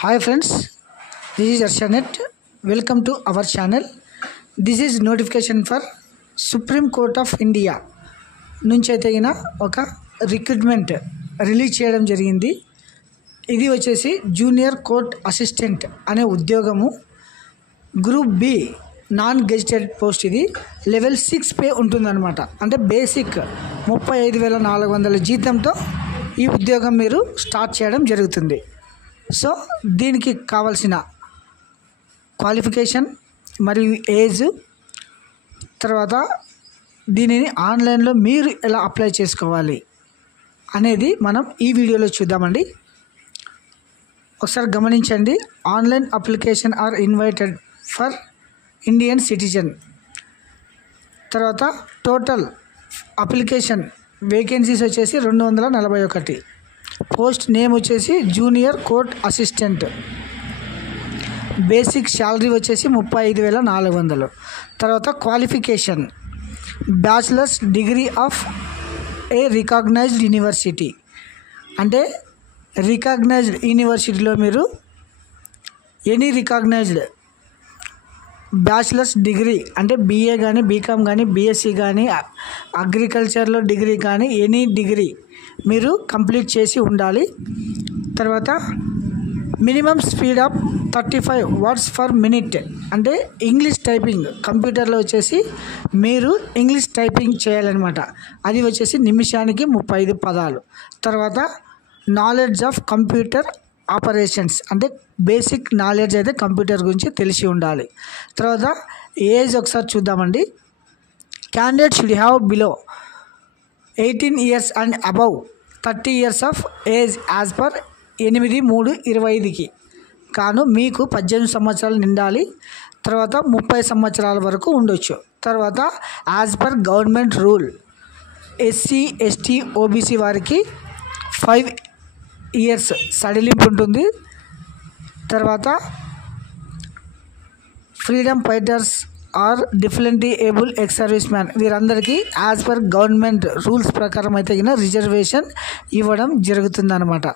Hi friends, this is Arshanet. Welcome to our channel. This is notification for Supreme Court of India నుంచి అయితే ఒక recruitment release చేయడం జరిగింది. ఇది వచ్చేసి జూనియర్ కోర్ట్ అసిస్టెంట్ అనే ఉద్యోగము. Group B non gazetted post. ఇది లెవెల్ 6 పే ఉంటుందన్నమాట. అంటే బేసిక్ 35,400 జీతంతో ఈ ఉద్యోగం మీరు స్టార్ట్ చేయడం జరుగుతుంది. సో దీనికి కావాల్సిన క్వాలిఫికేషన్ మరియు ఏజ్, తర్వాత దీనిని ఆన్లైన్లో మీరు ఎలా అప్లై చేసుకోవాలి అనేది మనం ఈ వీడియోలో చూద్దామండి. ఒకసారి గమనించండి. Online application are invited for Indian citizen. తర్వాత టోటల్ అప్లికేషన్ వేకెన్సీస్ వచ్చేసి 241. పోస్ట్ నేమ్ వచ్చేసి junior court assistant. Basic salary వచ్చేసి 35,400. తర్వాత qualification bachelor's degree of a recognised university. అంటే రికగ్నైజ్డ్ యూనివర్సిటీలో మీరు ఎనీ రికగ్నైజ్డ్ బ్యాచిలర్స్ డిగ్రీ అంటే బీఏ కానీ బీకామ్ కానీ బీఎస్సీ కానీ అగ్రికల్చర్లో డిగ్రీ కానీ ఎనీ డిగ్రీ మీరు కంప్లీట్ చేసి ఉండాలి. తర్వాత minimum speed of 35 words per minute. అంటే ఇంగ్లీష్ టైపింగ్ కంప్యూటర్లో వచ్చేసి మీరు ఇంగ్లీష్ టైపింగ్ చేయాలన్నమాట. అది వచ్చేసి నిమిషానికి 35 పదాలు. తర్వాత నాలెడ్జ్ ఆఫ్ కంప్యూటర్ ఆపరేషన్స్ అంటే బేసిక్ నాలెడ్జ్ అయితే కంప్యూటర్ గురించి తెలిసి ఉండాలి. తర్వాత ఏజ్ ఒకసారి చూద్దామండి. Candidate should have below 18 years and above 30 years of age as per 8/3/25కి కాను మీకు 18 సంవత్సరాలు నిండాలి. తర్వాత 30 సంవత్సరాల వరకు ఉండొచ్చు. తర్వాత as per government rule SC ST OBC వారికి 5 years సడలింపు ఉంటుంది. తర్వాత freedom fighters or differently able ex service man వీరందరికీ యాజ్ పర్ గవర్నమెంట్ రూల్స్ ప్రకారం అయితే రిజర్వేషన్ ఇవ్వడం జరుగుతుందన్నమాట.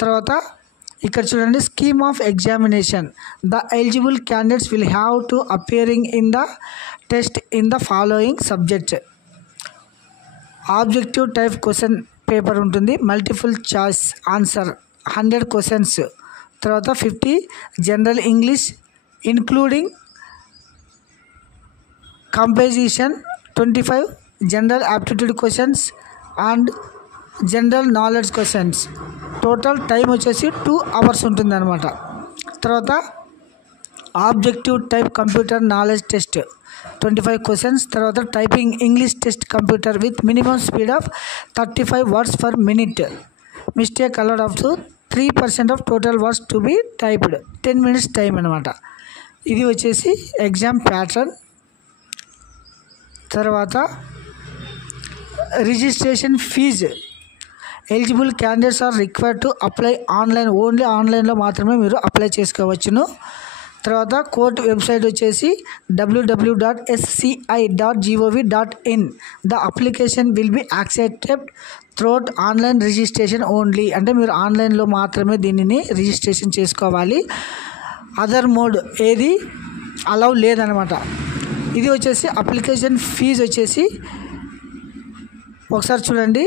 తర్వాత ఇక్కడ చూడండి. Scheme of examination. The eligible candidates will have to appearing in the test in the following subjects. Objective type question paper ఉంటుంది. Multiple choice answer 100 questions. తర్వాత 50 general English including composition, 25 general aptitude questions and general knowledge questions. Total time వచ్చేసి 2 hours ఉంటుందన్నమాట. తర్వాత objective type computer knowledge test 25 questions. తర్వాత typing English test computer with minimum speed of 35 words per minute. Mistake allowed up to 3% of total words to be typed. 10 minutes time అనమాట. ఇది వచ్చేసి exam pattern. తర్వాత registration fees. Eligible candidates are required to apply online. Only ఆన్లైన్లో మాత్రమే మీరు apply చేసుకోవచ్చును. తర్వాత court website వచ్చేసి www.sci.gov.in. The application will be accepted throughout online registration only. అంటే మీరు ఆన్లైన్లో మాత్రమే దీనిని రిజిస్ట్రేషన్ చేసుకోవాలి. అదర్ మోడ్ ఏది అలౌ లేదనమాట. ఇది వచ్చేసి అప్లికేషన్ ఫీజు వచ్చేసి ఒకసారి చూడండి.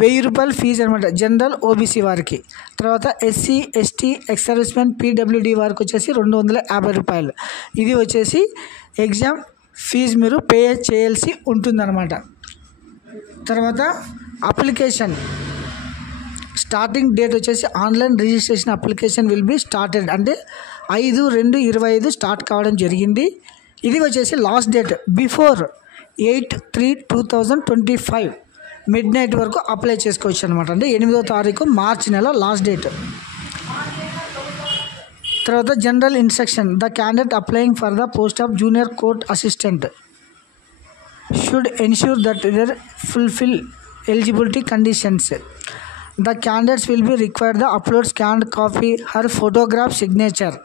1000 రూపాయలు ఫీజు అనమాట జనరల్ ఓబీసీ వారికి. తర్వాత SC ST ex service man PWD వారికి వచ్చేసి 250 రూపాయలు. ఇది వచ్చేసి ఎగ్జామ్ ఫీజు మీరు పే చేయాల్సి ఉంటుందన్నమాట. తర్వాత అప్లికేషన్ స్టార్టింగ్ డేట్ వచ్చేసి online registration application will be started. అంటే 5/2/25 స్టార్ట్ కావడం జరిగింది. ఇది వచ్చేసి లాస్ట్ డేట్ బిఫోర్ 8/3/2025 midnight వరకు అప్లై చేసుకోవచ్చు అనమాట. అంటే 8వ తారీఖు మార్చి నెల లాస్ట్ డేట్. తర్వాత general instruction. The candidate applying for the post of junior court assistant should ensure that their fulfil eligibility conditions. The candidates will be required the upload scanned copy her photograph signature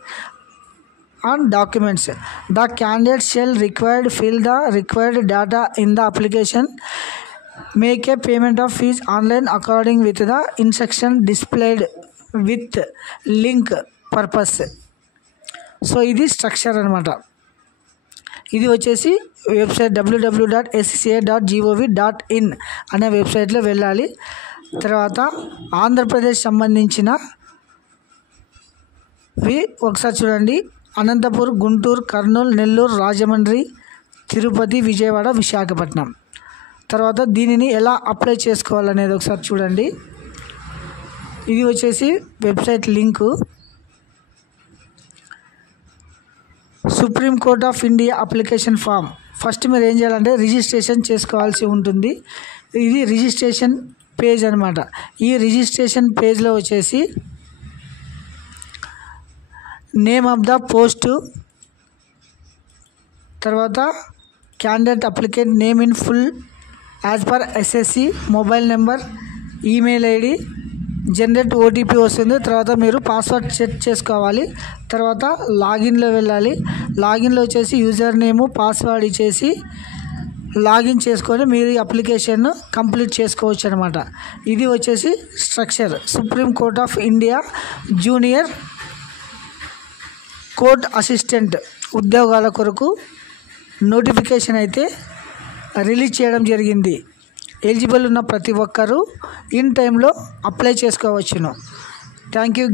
and documents. The candidate shall required fill the required data in the application. Make a payment of fees online according with the instruction displayed with link purpose. So ఇది structure అనమాట. ఇది వచ్చేసి website www.scca.gov.in అనే వెబ్సైట్లో వెళ్ళాలి. తర్వాత ఆంధ్రప్రదేశ్ సంబంధించినవి ఒకసారి చూడండి. అనంతపూర్, గుంటూరు, కర్నూలు, నెల్లూరు, రాజమండ్రి, తిరుపతి, విజయవాడ, విశాఖపట్నం. తర్వాత దీనిని ఎలా అప్లై చేసుకోవాలనేది ఒకసారి చూడండి. ఇది వచ్చేసి website link. Supreme court of India application form. First మీరు ఏం చేయాలంటే రిజిస్ట్రేషన్ చేసుకోవాల్సి ఉంటుంది. ఇది రిజిస్ట్రేషన్ పేజ్ అనమాట. ఈ రిజిస్ట్రేషన్ పేజ్లో వచ్చేసి నేమ్ ఆఫ్ ద పోస్టు, తర్వాత candidate applicant name in full as per SSC, mobile number, email ID, generate OTP వస్తుంది. తర్వాత మీరు పాస్వర్డ్ సెట్ చేసుకోవాలి. తర్వాత లాగిన్లో వెళ్ళాలి. లాగిన్లో వచ్చేసి యూజర్ నేము, పాస్వర్డ్ ఇచ్చేసి లాగిన్ చేసుకొని మీరు ఈ అప్లికేషన్ కంప్లీట్ చేసుకోవచ్చు అనమాట. ఇది వచ్చేసి structure. Supreme court of India junior court assistant ఉద్యోగాల కొరకు నోటిఫికేషన్ అయితే రిలీజ్ చేయడం జరిగింది. ఎలిజిబుల్ ఉన్న ప్రతి ఒక్కరూ ఇన్ టైంలో అప్లై చేసుకోవచ్చును. Thank you.